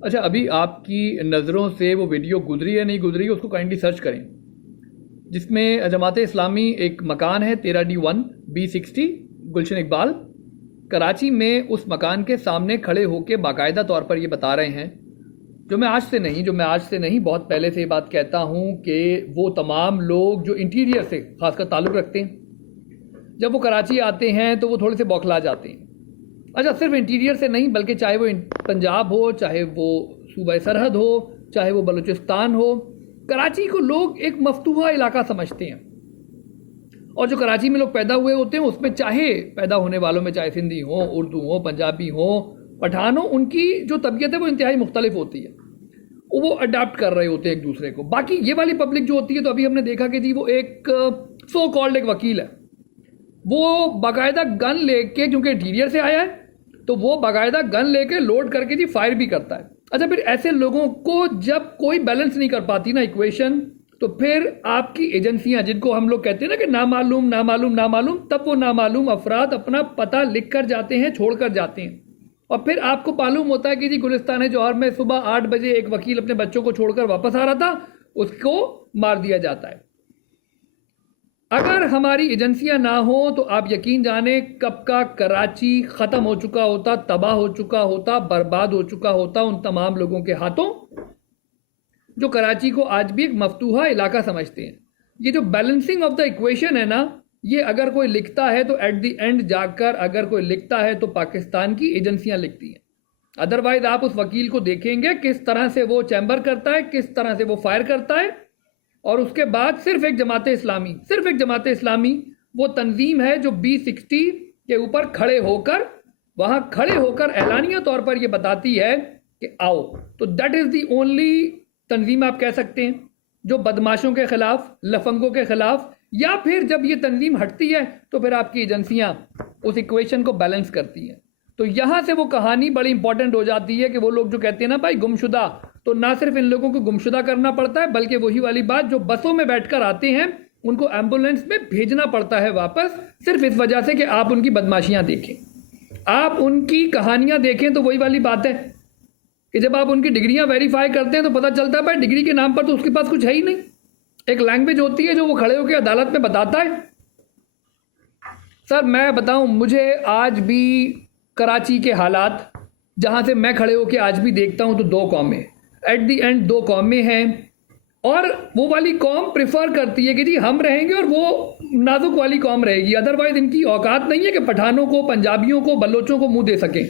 अच्छा, अभी आपकी नज़रों से वो वीडियो गुजरी है नहीं गुजरी, उसको काइंडली सर्च करें, जिसमें जमात इस्लामी एक मकान है 13D1 B60 गुलशन इकबाल कराची में, उस मकान के सामने खड़े होकर बाकायदा तौर पर ये बता रहे हैं, जो मैं आज से नहीं बहुत पहले से ये बात कहता हूँ कि वो तमाम लोग जो इंटीरियर से खासकर ताल्लुक़ रखते हैं, जब वो कराची आते हैं तो वो थोड़े से बौखला जाते हैं। अच्छा, सिर्फ इंटीरियर से नहीं बल्कि चाहे वो पंजाब हो, चाहे वो सूबा सरहद हो, चाहे वो बलूचिस्तान हो, कराची को लोग एक मफतूहा इलाका समझते हैं। और जो कराची में लोग पैदा हुए होते हैं उसमें, चाहे पैदा होने वालों में चाहे सिंधी हो, उर्दू हो, पंजाबी हो, पठान हो, उनकी जो तबीयत है वो इंतहाई मुख्तलिफ होती है, वो अडाप्ट कर रहे होते हैं एक दूसरे को। बाकी ये वाली पब्लिक जो होती है, तो अभी हमने देखा कि जी वो एक सो कॉल्ड एक वकील है, वो बाकायदा गन लेके, क्योंकि इंटीरियर से आया है तो वो बाकायदा गन लेके लोड करके जी फायर भी करता है। अच्छा, फिर ऐसे लोगों को जब कोई बैलेंस नहीं कर पाती ना इक्वेशन, तो फिर आपकी एजेंसियां, जिनको हम लोग कहते हैं ना कि नामालूम नामालूम नामालूम, तब वो नामालूम अफराद अपना पता लिख कर जाते हैं, छोड़ कर जाते हैं, और फिर आपको मालूम होता है कि जी गुलिस्तान जौहर में सुबह 8 बजे एक वकील अपने बच्चों को छोड़कर वापस आ रहा था, उसको मार दिया जाता है। अगर हमारी एजेंसियां ना हो तो आप यकीन जाने कब का कराची ख़त्म हो चुका होता, तबाह हो चुका होता, बर्बाद हो चुका होता उन तमाम लोगों के हाथों जो कराची को आज भी एक मफतूहा इलाका समझते हैं। ये जो बैलेंसिंग ऑफ द इक्वेशन है ना, ये अगर कोई लिखता है तो एट द एंड जाकर, अगर कोई लिखता है तो पाकिस्तान की एजेंसियां लिखती हैं। अदरवाइज आप उस वकील को देखेंगे किस तरह से वो चैम्बर करता है, किस तरह से वो फायर करता है, और उसके बाद सिर्फ एक जमात इस्लामी वो तंजीम है जो B60 के ऊपर खड़े होकर, वहां खड़े होकर एलानिया तौर पर ये बताती है कि आओ। तो दैट इज दी ओनली तंजीम आप कह सकते हैं जो बदमाशों के खिलाफ, लफंगों के खिलाफ, या फिर जब ये तंजीम हटती है तो फिर आपकी एजेंसियां उस इक्वेशन को बैलेंस करती हैं। तो यहां से वो कहानी बड़ी इंपॉर्टेंट हो जाती है कि वो लोग जो कहते हैं ना भाई गुमशुदा, तो ना सिर्फ इन लोगों को गुमशुदा करना पड़ता है, बल्कि वही वाली बात, जो बसों में बैठकर आते हैं उनको एम्बुलेंस में भेजना पड़ता है वापस, सिर्फ इस वजह से कि आप उनकी बदमाशियां देखें, आप उनकी कहानियां देखें। तो वही वाली बात है कि जब आप उनकी डिग्रियां वेरीफाई करते हैं तो पता चलता है भाई डिग्री के नाम पर तो उसके पास कुछ है ही नहीं। एक लैंग्वेज होती है जो वो खड़े होकर अदालत में बताता है। सर मैं बताऊं, मुझे आज भी कराची के हालात, जहां से मैं खड़े होकर आज भी देखता हूं, तो दो कौमें एट दी एंड, दो कौमें हैं, और वो वाली कौम प्रिफर करती है कि जी हम रहेंगे और वो नाजुक वाली कौम रहेगी। अदरवाइज इनकी औकात नहीं है कि पठानों को, पंजाबियों को, बलोचों को मुंह दे सकें।